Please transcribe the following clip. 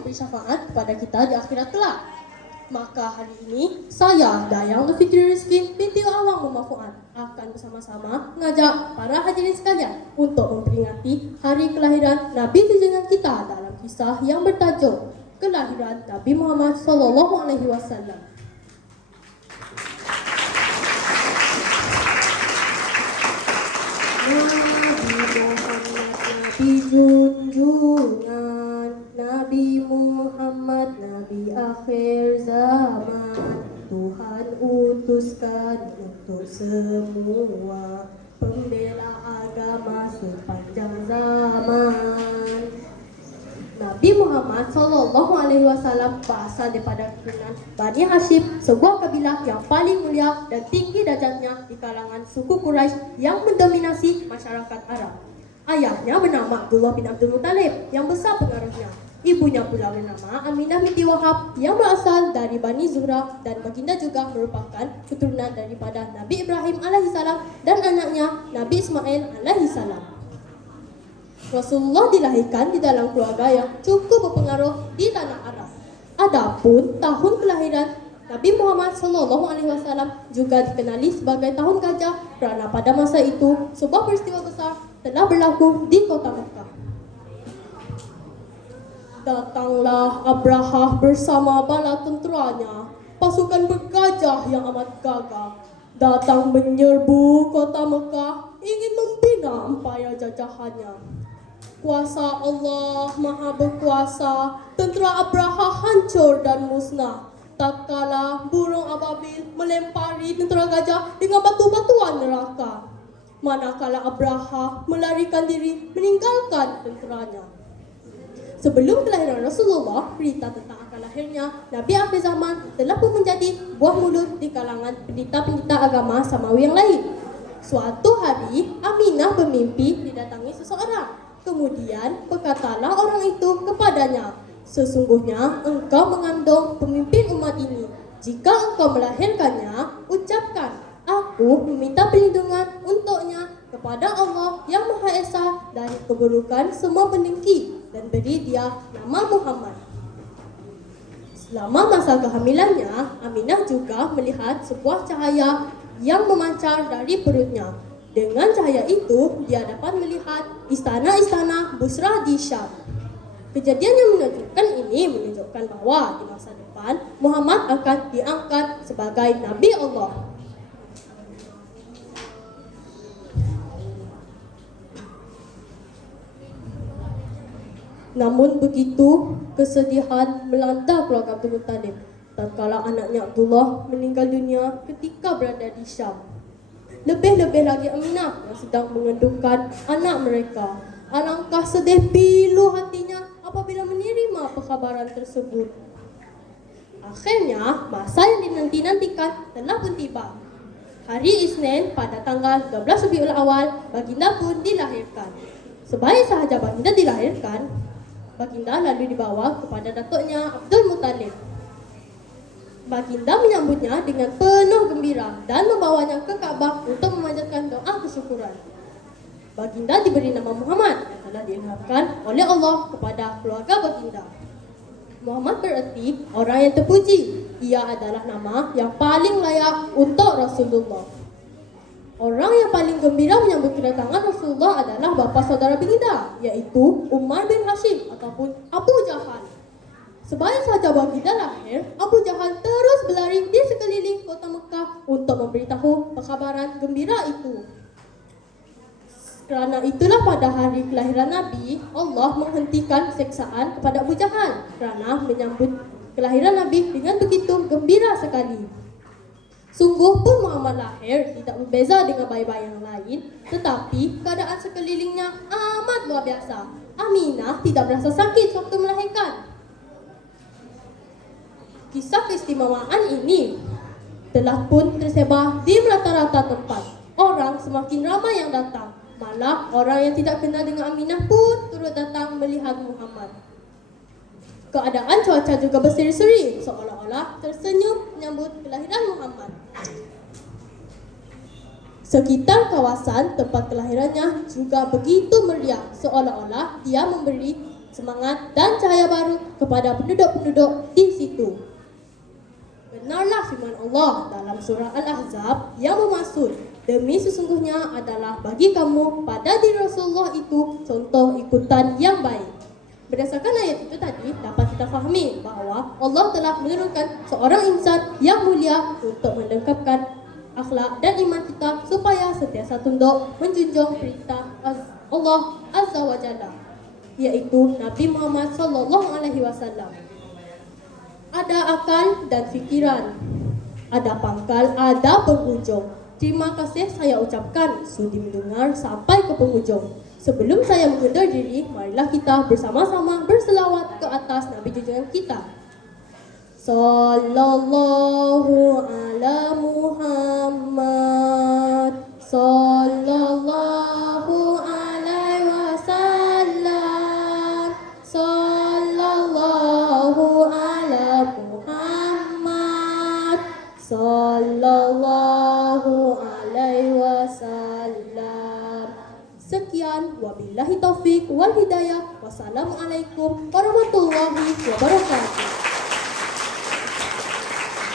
memberi syafaat kepada kita di akhirat kelak. Maka hari ini, saya, Dayang Nurfitri Rizky binti Awang Mumafuat akan bersama-sama mengajak para hadirin sekalian untuk memperingati hari kelahiran Nabi junjungan kita dalam kisah yang bertajuk Kelahiran Nabi Muhammad SAW. Nabi junjungan, Nabi Muhammad, Nabi akhir zaman. Tuhan utuskan untuk semua, pembela agama sepanjang zaman. Nabi Muhammad SAW berasal daripada keturunan Bani Hashim, sebuah kabilah yang paling mulia dan tinggi darjatnya di kalangan suku Quraisy yang mendominasi masyarakat Arab. Ayahnya bernama Abdullah bin Abdul Muttalib yang besar pengaruhnya. Ibunya pula bernama Aminah binti Wahab yang berasal dari Bani Zuhra, dan baginda juga merupakan keturunan daripada Nabi Ibrahim alaihissalam dan anaknya Nabi Ismail alaihissalam. Rasulullah dilahirkan di dalam keluarga yang cukup berpengaruh di tanah Arab. Adapun tahun kelahiran Nabi Muhammad SAW juga dikenali sebagai tahun gajah kerana pada masa itu sebuah peristiwa besar telah berlaku di kota Mekah. Datanglah Abrahah bersama bala tenteranya, pasukan bergajah yang amat gagah, datang menyerbu kota Mekah, ingin membina empayar jajahannya. Kuasa Allah Maha Berkuasa, tentera Abrahah hancur dan musnah. Tatkala burung ababil melempari tentera gajah dengan batu-batuan neraka, manakala Abrahah melarikan diri meninggalkan tenteranya. Sebelum kelahiran Rasulullah, berita tentang akan lahirnya Nabi akhir zaman telah pun menjadi buah mulut di kalangan pendeta-pendeta agama Samawi yang lain. Suatu hari, Aminah bermimpi didatangi seseorang. Kemudian berkatalah orang itu kepadanya, "Sesungguhnya engkau mengandung pemimpin umat ini. Jika engkau melahirkannya, ucapkan, aku meminta perlindungan untuknya kepada Allah yang Maha Esa dari keburukan semua pendengki, dan beri dia nama Muhammad." Selama masa kehamilannya, Aminah juga melihat sebuah cahaya yang memancar dari perutnya. Dengan cahaya itu, dia dapat melihat istana-istana Busra di Syam. Kejadian yang menunjukkan ini menunjukkan bahawa di masa depan Muhammad akan diangkat sebagai Nabi Allah. Namun begitu, kesedihan melanda keluarga Abdul Muttalib tatkala anaknya Abdullah meninggal dunia ketika berada di Syam. Lebih-lebih lagi Aminah yang sedang mengandungkan anak mereka. Alangkah sedih pilu hatinya apabila menerima perkabaran tersebut. Akhirnya, masa yang dinanti-nantikan telah pun tiba. Hari Isnin pada tanggal 12 Rabiul Awal, baginda pun dilahirkan. Sebaik sahaja baginda dilahirkan, baginda lalu dibawa kepada datuknya Abdul Muttalib. Baginda menyambutnya dengan penuh gembira dan membawanya ke Kaabah untuk memanjatkan doa kesyukuran. Baginda diberi nama Muhammad yang telah diilhamkan oleh Allah kepada keluarga baginda. Muhammad berarti orang yang terpuji. Ia adalah nama yang paling layak untuk Rasulullah. Orang yang paling gembira menyambut kedatangan Rasulullah adalah bapa saudara baginda, yaitu Umar bin Hashim ataupun Abu Jahal. Sebaik sahaja baginda lahir, Abu Jahal terus berlari di sekeliling kota Mekah untuk memberitahu perkabaran gembira itu. Kerana itulah pada hari kelahiran Nabi, Allah menghentikan seksaan kepada Abu Jahal kerana menyambut kelahiran Nabi dengan begitu gembira sekali. Sungguh pun Muhammad lahir tidak berbeza dengan bayi-bayi yang lain, tetapi keadaan sekelilingnya amat luar biasa. Aminah tidak berasa sakit waktu melahirkan. Kisah keistimewaan ini telah pun tersebar di rata-rata tempat. Orang semakin ramai yang datang. Malah orang yang tidak kenal dengan Aminah pun turut datang melihat Muhammad. Keadaan cuaca juga berseri-seri, seolah-olah tersenyum menyambut kelahiran Muhammad. Sekitar kawasan tempat kelahirannya juga begitu meriah, seolah-olah dia memberi semangat dan cahaya baru kepada penduduk-penduduk di situ. Benarlah firman Allah dalam surah Al-Ahzab yang bermaksud, demi sesungguhnya adalah bagi kamu pada diri Rasulullah itu contoh ikutan yang baik. Berdasarkan ayat itu tadi, dapat kita fahami bahawa Allah telah menurunkan seorang insan yang mulia untuk melengkapkan akhlak dan iman kita supaya sentiasa tunduk menjunjung perintah Allah Azza wa Jalla, yaitu Nabi Muhammad SAW. Ada akal dan fikiran, ada pangkal, ada penghujung. Terima kasih saya ucapkan sudi mendengar sampai ke penghujung. Sebelum saya mengundur diri, marilah kita bersama-sama berselawat ke atas Nabi junjungan kita. Sallallahu ala Muhammad, sallallahu alaihi wasallam, sallallahu ala Muhammad, sallallahu alaihi wasallam. Sekian, wabillahi taufik wal hidayah. Wassalamualaikum warahmatullahi wabarakatuh.